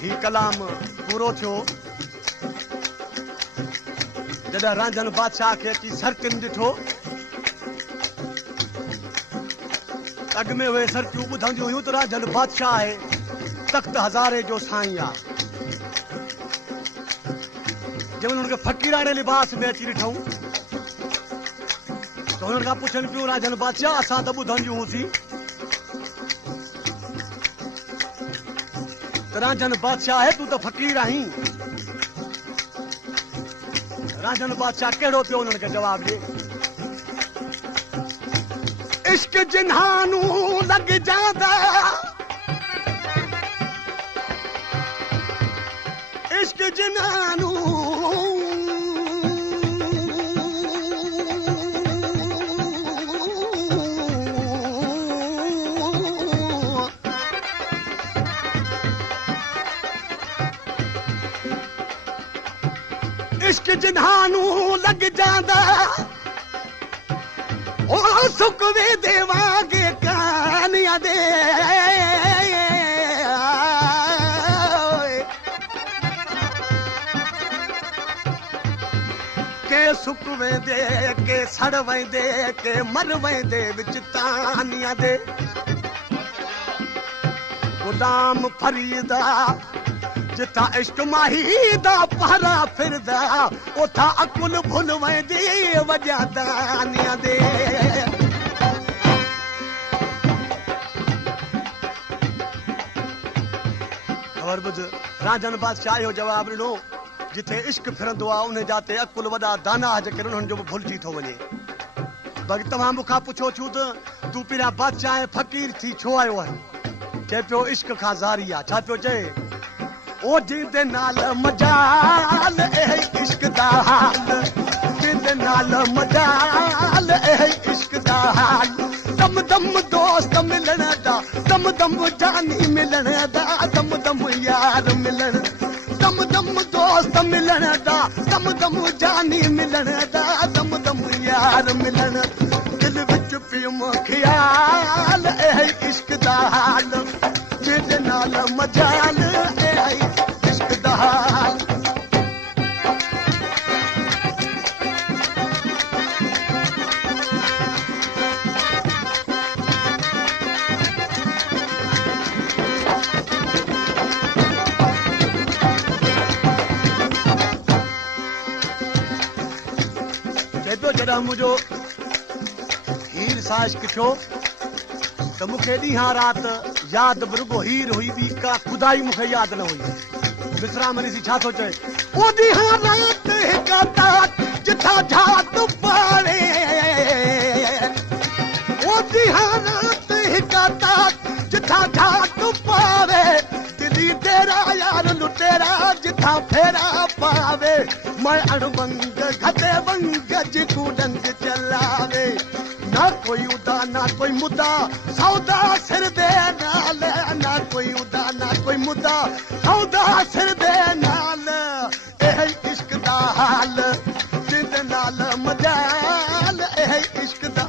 ही कलाम पूरो थियो जॾहिं रांझन बादशाह खे अची सरकिन ॾिठो अॻ में उहे सरकियूं ॿुधंदियूं हुयूं त रांझन बादशाह आहे तख़्त हज़ारे जो साईं आहे जंहिं हुननि खे फ़क़ीराणे लिबास में अची ॾिठऊं त हुननि खां पुछनि पियूं रांझन बादशाह असां त ॿुधंदियूं हुआसीं त रांझन बादशाह आहे तूं त फ़क़ीर आहीं रांझन बादशाह कहिड़ो पियो हुननि खे जवाब ॾिए इश्क जिन्हानू लग जांदा इश्क जिन्हानू इश्क जिन्हानू लग जांदा ओ सुकवे देवांगे कानिया दे के सुकवे दे के सड़वे दे के मरवे दे विच तानिया दे गुलाम फरीदा जिथा इश्क माहीदा पहरा फिरदा उथा अकुल भुल वेंदी वॼा दानिया दे ख़बर ॿुध रांझन बादशाह इहो जवाब ॾिनो जिथे इश्क फिरंदो आहे उन जाते अकुल वॾा दाना जेके उन्हनि जो बि भुलिजी थो वञे बाक़ी तव्हां मूंखां पुछो थियूं त तूं पहिरियां बादशाह ऐं फ़क़ीर थी छो आयो आहे चए पियो इश्क खां ज़ारी आहे छा पियो चए ओ जिंदे नाल मजाल इश्क दा हाल जिंदे नाल मजाल इश्क दा हाल दम दम दोस्त मिलन दा दम दम जानी मिलन दा दम दम यार मिलन दम दम दोस्त मिलन दा दम दम जानी मिलन दा दम दम यार मिलन दिल विच पियम ख्याल इश्क दा हाल जिंदे नाल मजाल इश्क दा हाल चए पियो जॾहिं मुंहिंजो हीर सां इश्क थियो त मूंखे ॾींहं राति यादि बि रुॻो हीर हुई ॿी का खुदाई मूंखे यादि न हुई विसराम ॾिसी छा थो चए ओ ॾींहं राति हिकु तात जिथा झात पाड़े ओ ॾींहं राति हिकु तात जिथा झात पावे दिली तेरा यार लुटेरा जिथा फेरा पावे मैं अणवंग घटे वंग जिकू डंग चलावे ना कोई उदा ना कोई मुद्दा सौदा सिर दे नाल ना कोई उदा ना कोई मुद्दा सौदा सिर दे नाल इश्क दा हाल जिंद नाल मजाल इश्क दा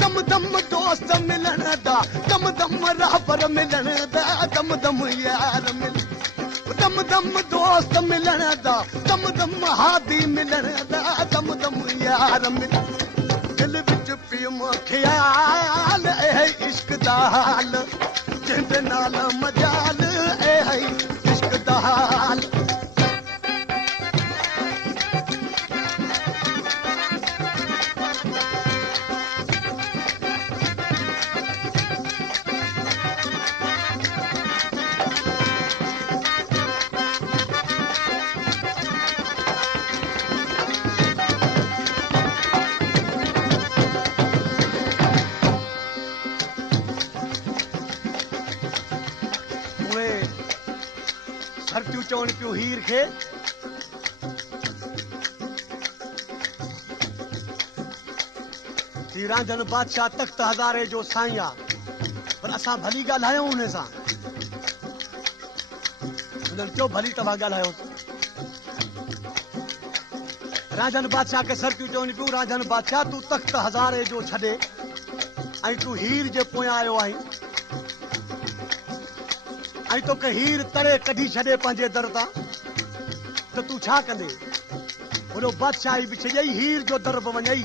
दम दम दोस्त मिलन दा दम दम राहबर मिलन दा दम दम यार मिलन दम दम दोस्त मिलन दा दम दम हादी मिलन दा दम दम यार मिलन दिल विच पियम ख्याल इश्क दा हाल जिंद नाल मजाल इश्क दा हाल चवण पियो हीर खे रांझन बादशाह तख़्त हज़ारे जो साईं आहे पर असां भली ॻाल्हायूं हुन सां हुननि चयो भली तव्हां ॻाल्हायो रांझन बादशाह खे सरकियूं चवनि पियूं रांझन बादशाह तूं तख़्त हज़ारे जो छॾे ऐं तूं हीर जे पोयां आयो आहीं ऐं तोखे हीर तरे कढी छॾे पंहिंजे दर तां त तूं छा कंदे? बोलो बादशाही बि छॾियई, हीर जो दर बि वञई।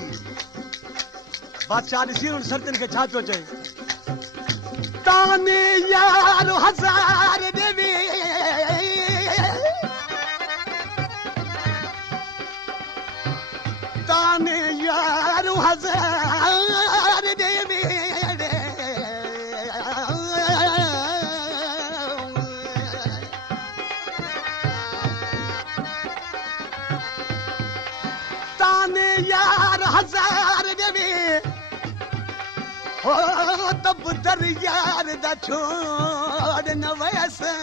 बादशाह ॾिसी हुन सर्जन खे छा पियो चए? ताने यार हज़ार देवी ताने यार हज़ार देवी ताने यार हज़ार देवी हो तब दर यार दा छोड़ न वैसा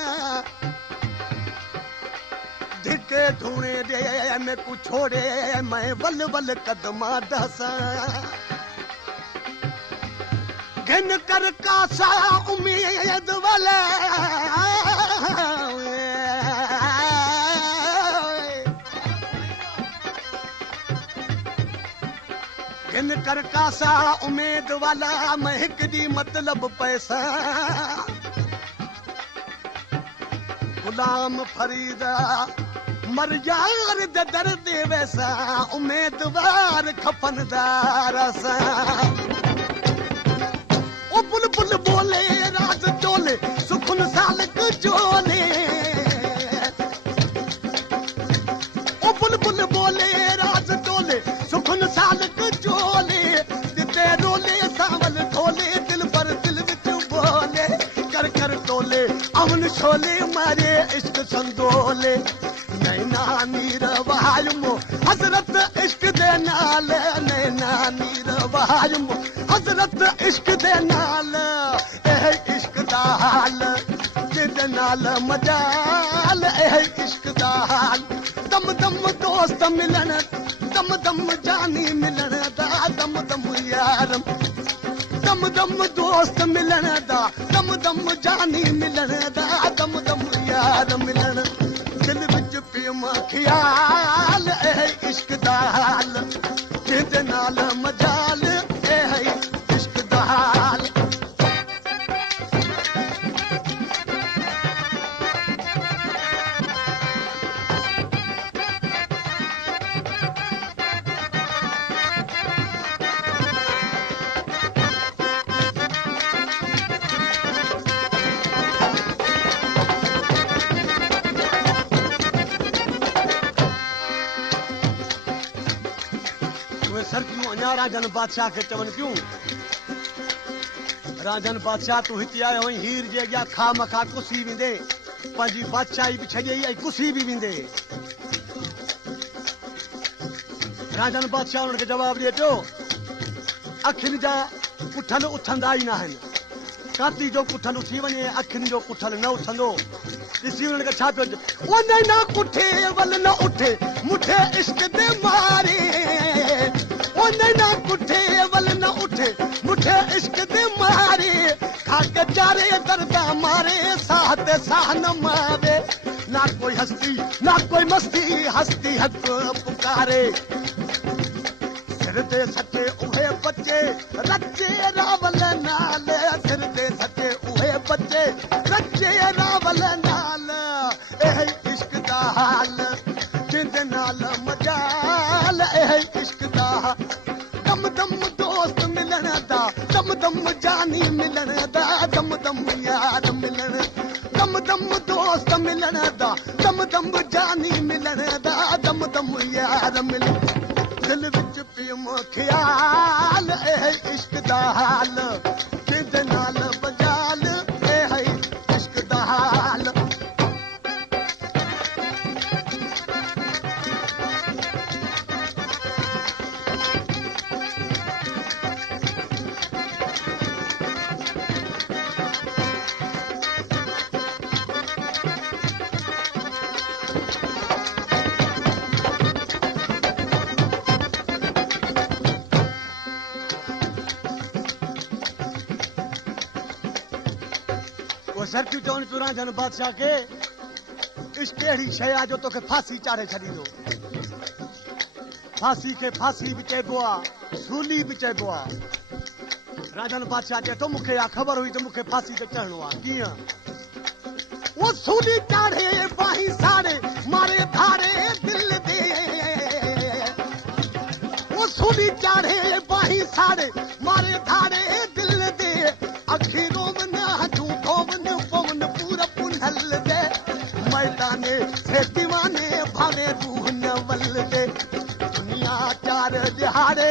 धिके धुने दे मैं को छोड़े मैं बल बल कदमा दसा घन कर कासा उम्मीद वाला घन कर कासा उम्मीद वाला मैं हिक दी मतलब पैसा गुलाम फरीदा मर यार दे दर दे वैसा उम्मीदवार खपनदार सा ओ बुलबुल बोले राज चोले सुखन सालक चोले ओ बुलबुल बोले राज चोले सुखन सालक चोले जिते रोले सावल ठोले दिल पर दिल विच बोले कर कर टोले अमन छोले मारे इश्क संदोले नैना नीर वायुमो हजरत इश्क दे नाल नैना नीर वायुमो हजरत इश्क दे नाल ए इश्क दा हाल जिदे नाल मजाल ए इश्क दा हाल दम दम दोस्त मिलन दम दम जानी मिलन दा दम दम यारम दम दम दोस्त मिलन दा दम दम जानी मिलन दा दम दम यार मिलन दिल विच प्रेम ख्याल ए इश्क दा हाल जिदे नाल मजाल ए इश्क दा हाल सरकियूं अञा राजन बादशाह खे चवनि थियूं राजन बादशाह तूं हिते आयो आहीं हीर जे अॻियां खा मखा कुसी वेंदे पंहिंजी बादशाही बि छॾियई ऐं कुसी बि वेंदे राजन बादशाह हुननि खे जवाबु ॾिए पियो अखियुनि जा कुठल उथंदा ई न आहिनि काती जो कुठल उथी वञे अखियुनि जो कुठल न उथंदो ॾिसी हुननि खे छा पियो चए वञे न कुठे वल न उठे मुठे इश्क दे मारे नैना कुठे वल न उठे मुठे इश्क दे मारे खाक चारे दर्दा मारे साह ते साह न मारे ना कोई हस्ती ना कोई मस्ती हस्ती हक पुकारे सिर ते सचे उहे बच्चे रचे रावल नाल सिर ते सचे उहे बच्चे रचे रावल नाल ए इश्क दा हाल जिंदे नाल मजाल ए इश्क दा दम दम दोस्त मिलन दा दम दम जानी मिलन दा दम दम यार मिलन दम दम दोस्त मिलन दा दम दम जानी मिलन दा दम दम यार मिलन दिल विच प्रेम ख्याल ए इश्क दा हाल जिंदे नाल बजाल ए इश्क दा हाल सरकियूं चवनि पियूं राजन बादशाह खे इश्क अहिड़ी शइ आहे जो तोखे फांसी चाढ़े छॾींदो फांसी खे फांसी बि चइबो आहे सूली बि चइबो आहे राजन बादशाह चए थो मूंखे इहा ख़बर हुई त मूंखे फांसी ते चढ़णो आहे कीअं वो सूली चाढ़े बाही साड़े मारे धारे दिल दे वो सूली चाढ़े बाही साड़े मारे धारे दिल दे अखीरों में झूठों में पवन पूरा पुनहल दे मैदाने से दीवाने भागे रूह न वल दे दुनिया चार दिहाड़े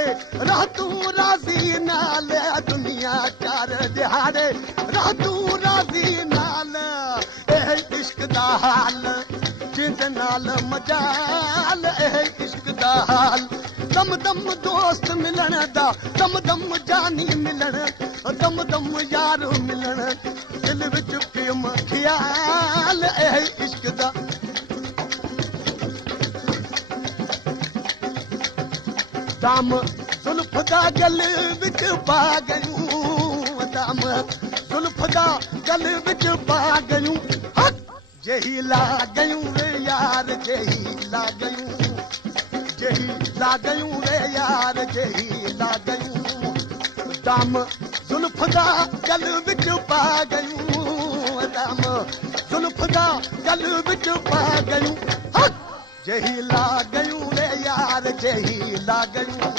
रह तू राजी नाल दुनिया चार दिहाड़े रह तू राजी नाल एह इश्क दा हाल जिंद नाल मजाल एह इश्क दा हाल दम दम दोस्त मिलन दा दम दम जानी मिलन दम दम यार मिलन दिल विच प्रेम ख्याल एह इश्क दा दाम जुल्फ दा गल विच पा गयूं दाम जुल्फ दा गल विच पा गयूं जही ला गयूं वे यार जही ला गयूं वे यार जही ला गयूं दाम जुल्फ दा गल विच पा गयूं दाम जुल्फ दा गल विच पा गयूं जही ला गयूं वे यार जही ला गयूं